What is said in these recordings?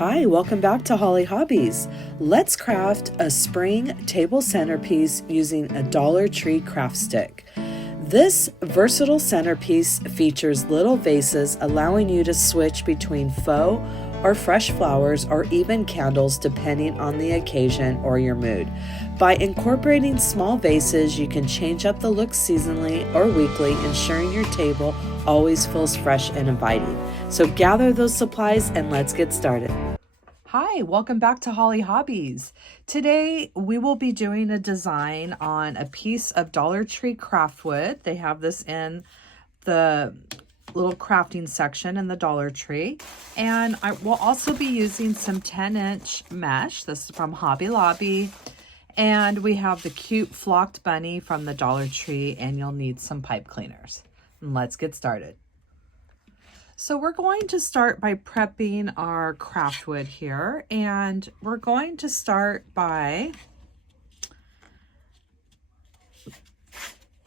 Hi, welcome back to Hollie Hobbies. Let's craft a spring table centerpiece using a Dollar Tree craft stick. This versatile centerpiece features little vases allowing you to switch between faux or fresh flowers or even candles depending on the occasion or your mood. By incorporating small vases, you can change up the look seasonally or weekly, ensuring your table always feels fresh and inviting. So gather those supplies and let's get started. Hi, welcome back to Hollie Hobbies. Today we will be doing a design on a piece of Dollar Tree craft wood. They have this in the little crafting section in the Dollar Tree. And I will also be using some 10-inch mesh. This is from Hobby Lobby. And we have the cute flocked bunny from the Dollar Tree, and you'll need some pipe cleaners. And let's get started. So we're going to start by prepping our craft wood here, and we're going to start by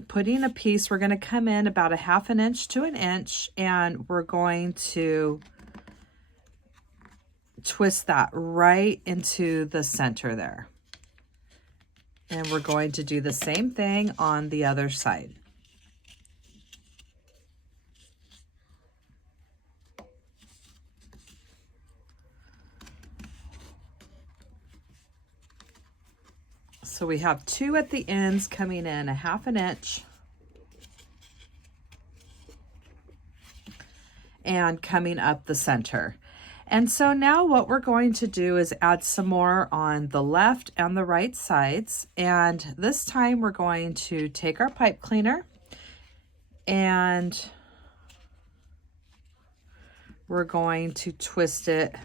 putting a piece. We're going to come in about 1/2 inch to 1 inch, and we're going to twist that right into the center there. And we're going to do the same thing on the other side. So we have 2 at the ends coming in 1/2 inch and coming up the center. And so now what we're going to do is add some more on the left and the right sides. And this time we're going to take our pipe cleaner and we're going to twist it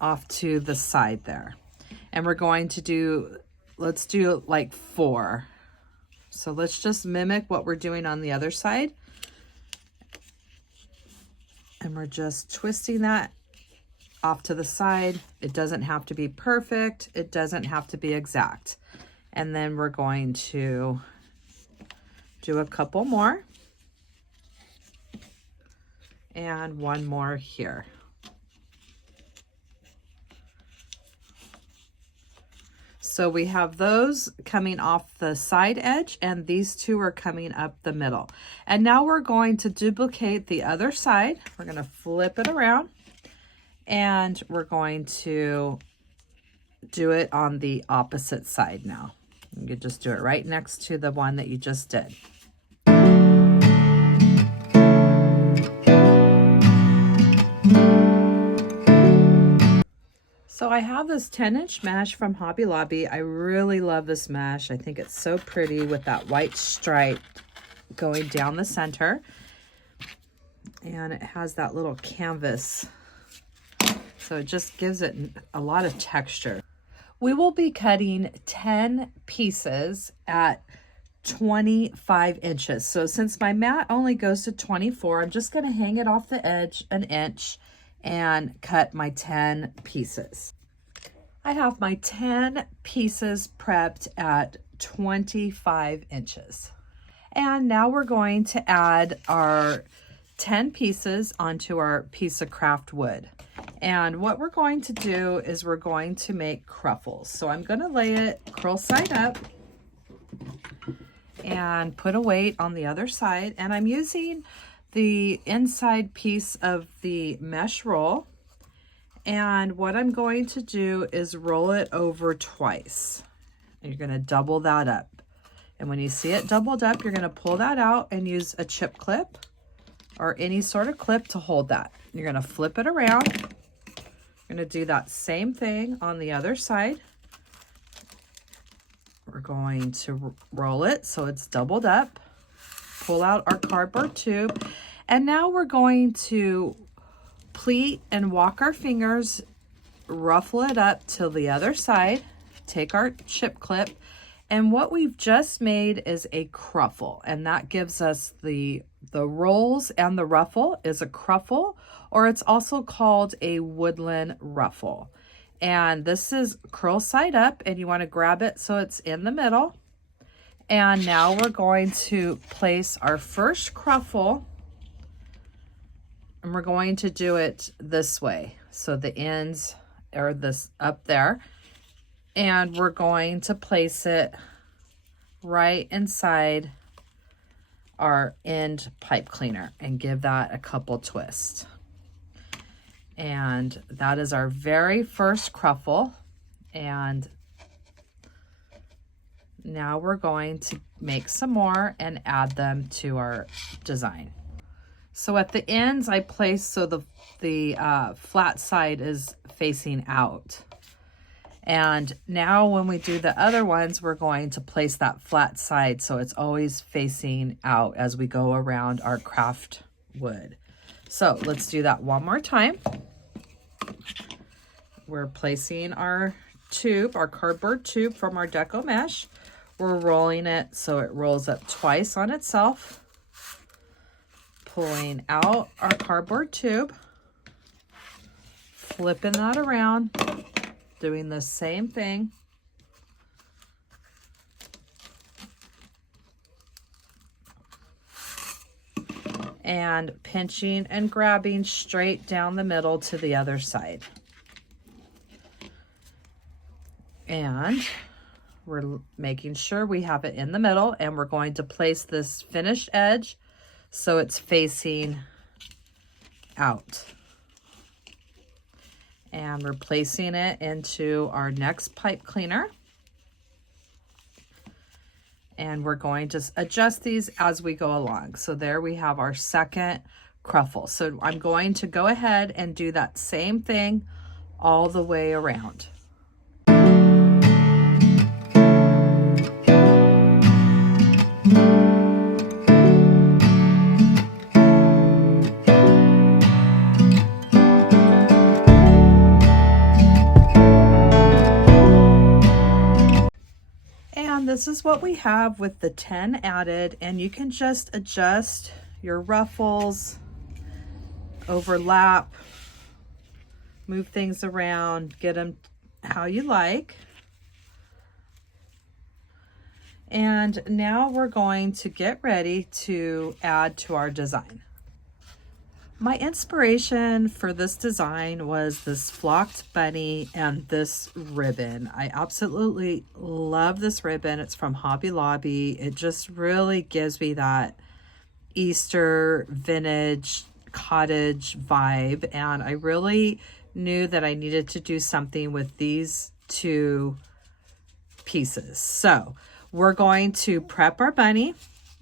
off to the side there. And we're going to do, let's do like 4. So let's just mimic what we're doing on the other side. And we're just twisting that off to the side. It doesn't have to be perfect. It doesn't have to be exact. And then we're going to do a couple more. And one more here. So we have those coming off the side edge, and these 2 are coming up the middle. And now we're going to duplicate the other side. We're going to flip it around, and we're going to do it on the opposite side now. You can just do it right next to the one that you just did. So I have this 10-inch mesh from Hobby Lobby. I really love this mesh. I think it's so pretty with that white stripe going down the center. And it has that little canvas. So it just gives it a lot of texture. We will be cutting 10 pieces at 25 inches. So since my mat only goes to 24, I'm just going to hang it off the edge 1 inch and cut my 10 pieces. I have my 10 pieces prepped at 25 inches. And now we're going to add our 10 pieces onto our piece of craft wood. And what we're going to do is we're going to make cruffles. So I'm going to lay it curl side up and put a weight on the other side. And I'm using the inside piece of the mesh roll, and what I'm going to do is roll it over twice. You're going to double that up, and when you see it doubled up, you're going to pull that out and use a chip clip or any sort of clip to hold that. You're going to flip it around. You're going to do that same thing on the other side. We're going to roll it so it's doubled up. Pull out our cardboard tube, and now we're going to pleat and walk our fingers, ruffle it up till the other side, take our chip clip, and what we've just made is a cruffle, and that gives us the rolls, and the ruffle is a cruffle, or it's also called a woodland ruffle. And this is curl side up, and you want to grab it so it's in the middle. And now we're going to place our first cruffle And we're going to do it this way. So the ends are this up there. And we're going to place it right inside our end pipe cleaner and give that a couple twists. And that is our very first cruffle. And now we're going to make some more and add them to our design. So at the ends I place so the flat side is facing out. And now when we do the other ones, we're going to place that flat side so it's always facing out as we go around our craft wood. So let's do that one more time. We're placing our tube, our cardboard tube from our deco mesh. We're rolling it so it rolls up twice on itself. Pulling out our cardboard tube. Flipping that around. Doing the same thing. And pinching and grabbing straight down the middle to the other side. And we're making sure we have it in the middle, and we're going to place this finished edge so it's facing out. And we're placing it into our next pipe cleaner. And we're going to adjust these as we go along. So there we have our second cruffle. So I'm going to go ahead and do that same thing all the way around. This is what we have with the 10 added, and you can just adjust your ruffles, overlap, move things around, get them how you like. And now we're going to get ready to add to our design. My inspiration for this design was this flocked bunny and this ribbon. I absolutely love this ribbon. It's from Hobby Lobby. It just really gives me that Easter vintage cottage vibe. And I really knew that I needed to do something with these two pieces. So we're going to prep our bunny,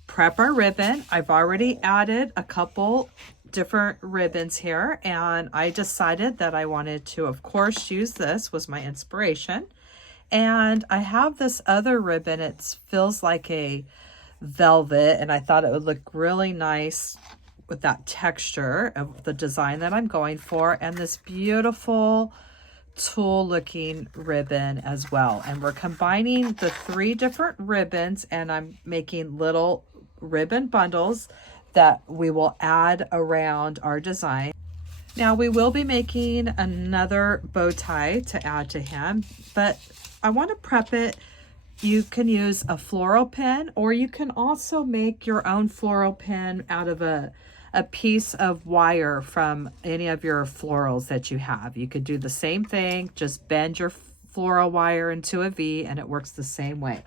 prep our ribbon. I've already added a couple different ribbons here, and I decided that I wanted to, of course, use this was my inspiration. And I have this other ribbon. It feels like a velvet, and I thought it would look really nice with that texture of the design that I'm going for, and this beautiful tulle looking ribbon as well. And we're combining the 3 different ribbons, and I'm making little ribbon bundles that we will add around our design. Now we will be making another bow tie to add to him, but I want to prep it. You can use a floral pin, or you can also make your own floral pin out of a piece of wire from any of your florals that you have. You could do the same thing, just bend your floral wire into a V, and it works the same way.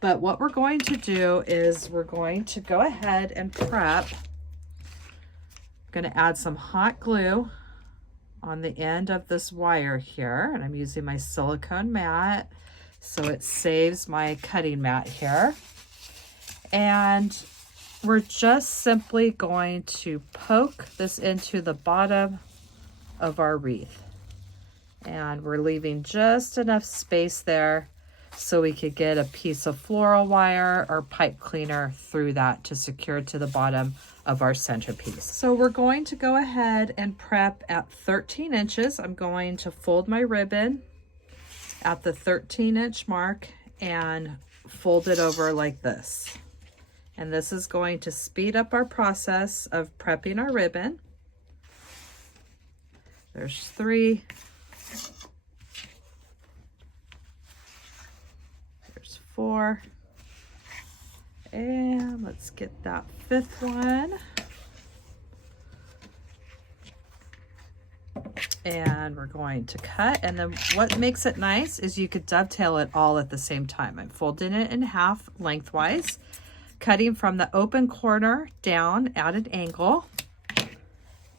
But what we're going to do is we're going to go ahead and prep. I'm going to add some hot glue on the end of this wire here, and I'm using my silicone mat so it saves my cutting mat here. And we're just simply going to poke this into the bottom of our wreath, and we're leaving just enough space there so we could get a piece of floral wire or pipe cleaner through that to secure to the bottom of our centerpiece. So we're going to go ahead and prep at 13 inches. I'm going to fold my ribbon at the 13-inch mark and fold it over like this. And this is going to speed up our process of prepping our ribbon. There's 3. There's 4. And let's get that 5th one. And we're going to cut, and then what makes it nice is you could dovetail it all at the same time. I'm folding it in half lengthwise, cutting from the open corner down at an angle.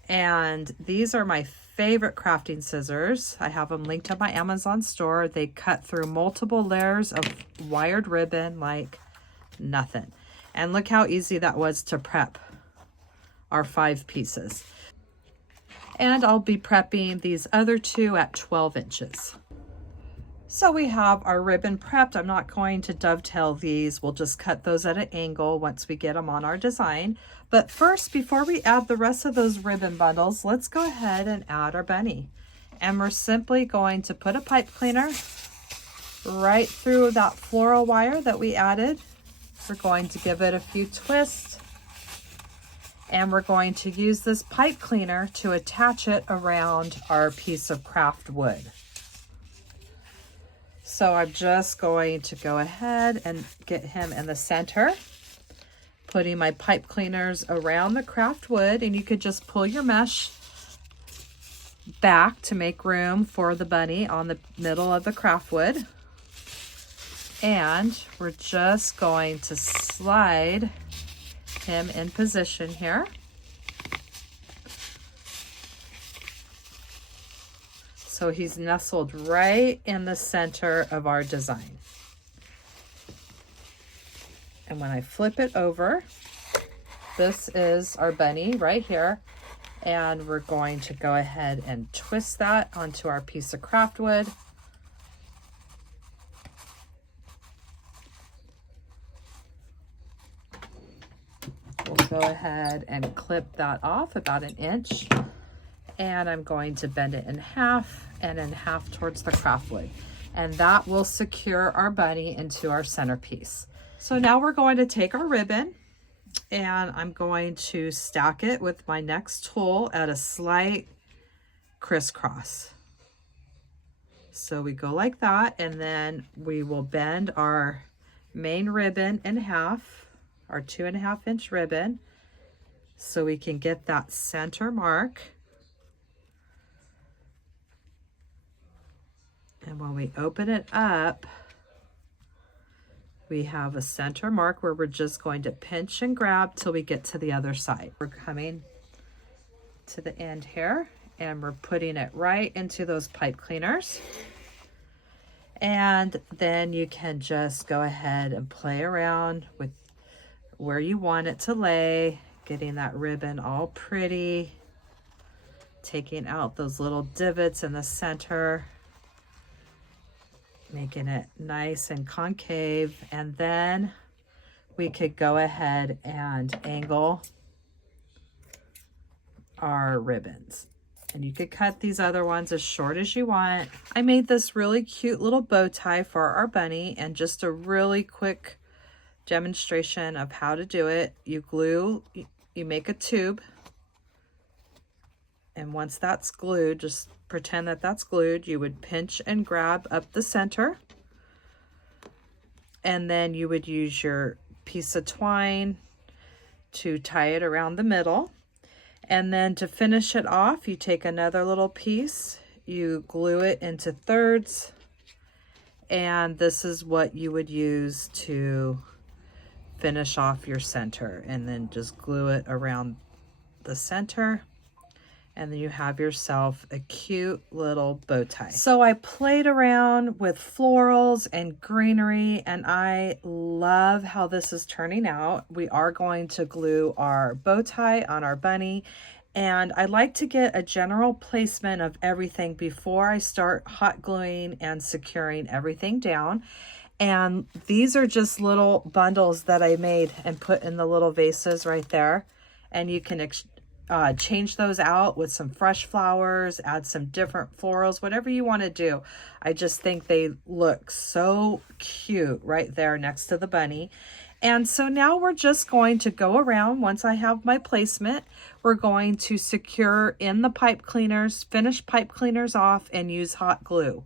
And these are my favorite crafting scissors. I have them linked on my Amazon store. They cut through multiple layers of wired ribbon like nothing. And look how easy that was to prep our 5 pieces. And I'll be prepping these other 2 at 12 inches. So we have our ribbon prepped. I'm not going to dovetail these. We'll just cut those at an angle once we get them on our design. But first, before we add the rest of those ribbon bundles, let's go ahead and add our bunny. And we're simply going to put a pipe cleaner right through that floral wire that we added. We're going to give it a few twists. And we're going to use this pipe cleaner to attach it around our piece of craft wood. So I'm just going to go ahead and get him in the center, putting my pipe cleaners around the craft wood, and you could just pull your mesh back to make room for the bunny on the middle of the craft wood. And we're just going to slide him in position here. So he's nestled right in the center of our design. And when I flip it over, this is our bunny right here. And we're going to go ahead and twist that onto our piece of craft wood. We'll go ahead and clip that off about 1 inch. And I'm going to bend it in half and in half towards the craft wood. And that will secure our bunny into our centerpiece. So now we're going to take our ribbon, and I'm going to stack it with my next tool at a slight crisscross. So we go like that, and then we will bend our main ribbon in half, our 2.5 inch ribbon, so we can get that center mark. And when we open it up, we have a center mark where we're just going to pinch and grab till we get to the other side. We're coming to the end here, and we're putting it right into those pipe cleaners. And then you can just go ahead and play around with where you want it to lay, getting that ribbon all pretty, taking out those little divots in the center, making it nice and concave. And then we could go ahead and angle our ribbons. And you could cut these other ones as short as you want. I made this really cute little bow tie for our bunny, and just a really quick demonstration of how to do it. You glue, you make a tube, and once that's glued, just pretend that that's glued. You would pinch and grab up the center, and then you would use your piece of twine to tie it around the middle. And then to finish it off, you take another little piece, you glue it into thirds, and this is what you would use to finish off your center. And then just glue it around the center, and then you have yourself a cute little bow tie. So I played around with florals and greenery, and I love how this is turning out. We are going to glue our bow tie on our bunny, and I like to get a general placement of everything before I start hot gluing and securing everything down. And these are just little bundles that I made and put in the little vases right there. And you can change those out with some fresh flowers, add some different florals, whatever you want to do. I just think they look so cute right there next to the bunny. And so now we're just going to go around. Once I have my placement, we're going to secure in the pipe cleaners, finish pipe cleaners off, and use hot glue.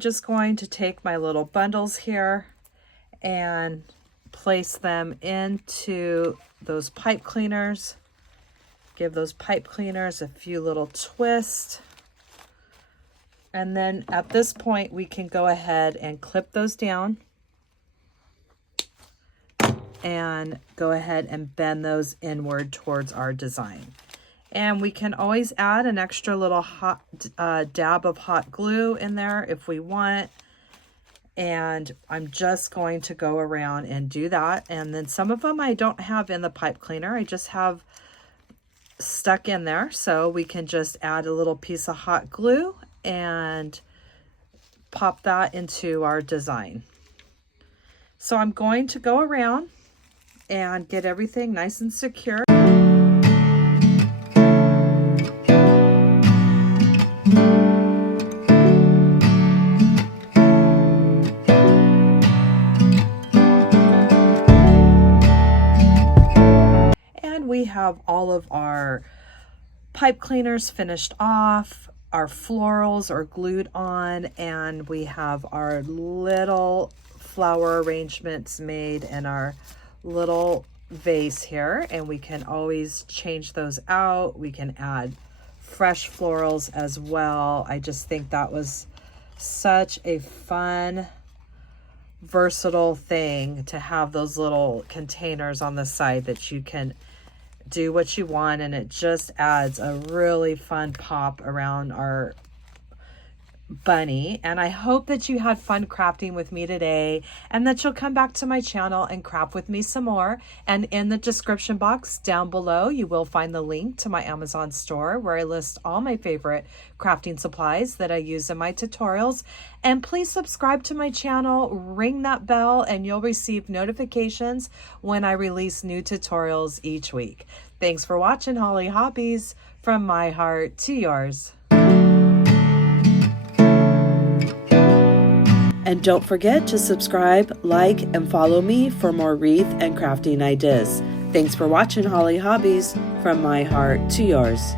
Just going to take my little bundles here and place them into those pipe cleaners. Give those pipe cleaners a few little twists. And then at this point, we can go ahead and clip those down and go ahead and bend those inward towards our design. And we can always add an extra little hot dab of hot glue in there if we want. And I'm just going to go around and do that. And then some of them I don't have in the pipe cleaner. I just have stuck in there. So we can just add a little piece of hot glue and pop that into our design. So I'm going to go around and get everything nice and secure. And we have all of our pipe cleaners finished off. Our florals are glued on, and we have our little flower arrangements made in our little vase here, and we can always change those out. We can add fresh florals as well. I just think that was such a fun, versatile thing to have those little containers on the side that you can do what you want, and it just adds a really fun pop around our bunny. And I hope that you had fun crafting with me today, and that you'll come back to my channel and craft with me some more. And in the description box down below, you will find the link to my Amazon store, where I list all my favorite crafting supplies that I use in my tutorials. And please subscribe to my channel, ring that bell, and you'll receive notifications when I release new tutorials each week. Thanks for watching, Hollie Hobbies, from my heart to yours. And don't forget to subscribe, like, and follow me for more wreath and crafting ideas. Thanks for watching, Hollie Hobbies, from my heart to yours.